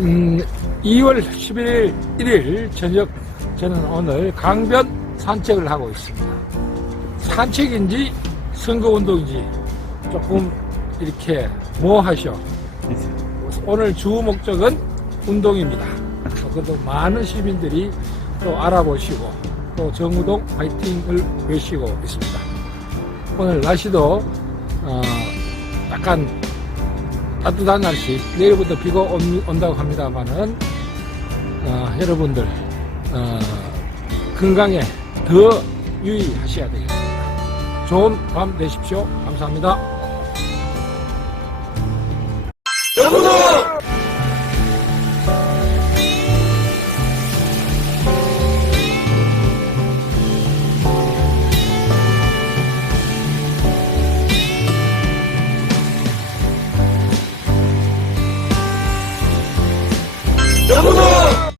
2월 11일 1일 저녁 저는 오늘 강변 산책을 하고 있습니다. 산책인지 선거운동인지 조금 이렇게 뭐하셔. 오늘 주 목적은 운동입니다. 그래도 많은 시민들이 또 알아보시고 또 정우동 파이팅을 외치고 있습니다. 오늘 날씨도 어, 약간 따뜻한 날씨 내일부터 비가 온, 온다고 합니다만은 어, 여러분들 어, 건강에 더 유의하셔야 되겠습니다. 좋은 밤 되십시오. 감사합니다. 여보 Yavrum!